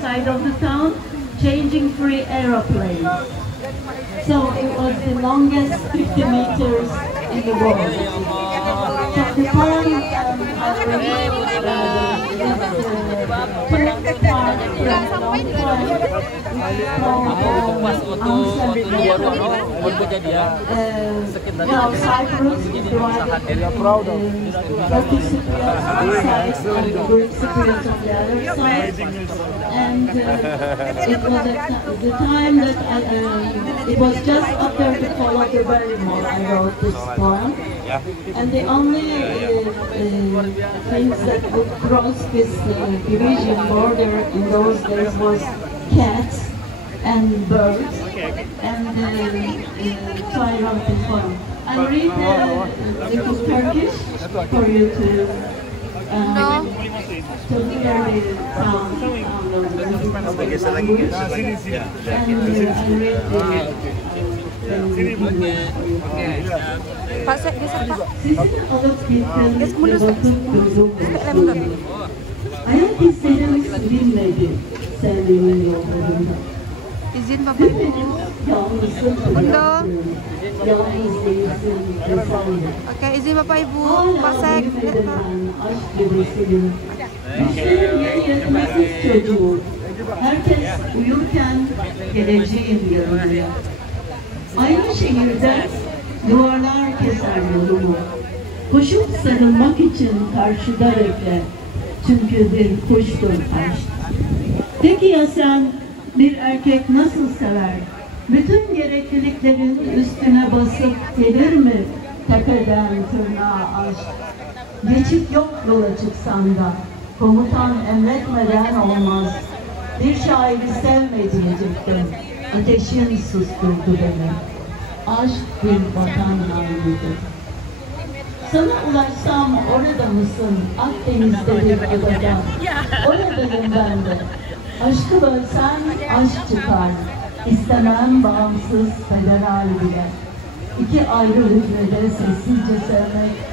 outside of the town, changing free aeroplanes. So it was the longest 50 meters in the world. So the poem I read Cyprus, the Turkish Cypriots on one side and the Greek Cypriots on the other side. And it was the time that it was just after the fall of the Berlin I wrote this poem. And the only things that would cross this division border in those days was cats and birds. And so I wrote this poem. I'll read the Turkish for you to hear the sound of the language. And I'll read Pak, bisa Pak? Sizin alıp Geç mundur. gittiğiniz vakit durdum. Ayak izlerimiz bilmedi sevdiğimin yollarında. İzin Bapak Hepiniz Ibu. yalnızsın. Mundur. Yalnız değilsin vesaire. Oke, izin Bapak Ibu. Hala Pasek. bilmedim ben aşk gibisiyim. Düşlerim yetmesiz çocuğum. Herkes uyurken geleceğim yanında. Aynı şehirde duvarlar keser yolumu. Koşup sarılmak için karşıda bekle. Çünkü bir kuştur aşk. Peki ya sen bir erkek nasıl sever? Bütün gerekliliklerin üstüne basıp gelir mi tepeden tırnağa aşk? Geçit yok yola çıksan da komutan emretmeden olmaz. Bir şairi sevme diyecektim. Ateşin susturdu beni. Aşk bir vatan hainidir. Sana ulaşsam orada mısın? Akdeniz'de bir adada. Oradayım ben de. Aşkı bölsen aşk çıkar. İstemem bağımsız federal bile. İki ayrı hücrede sessizce sevmek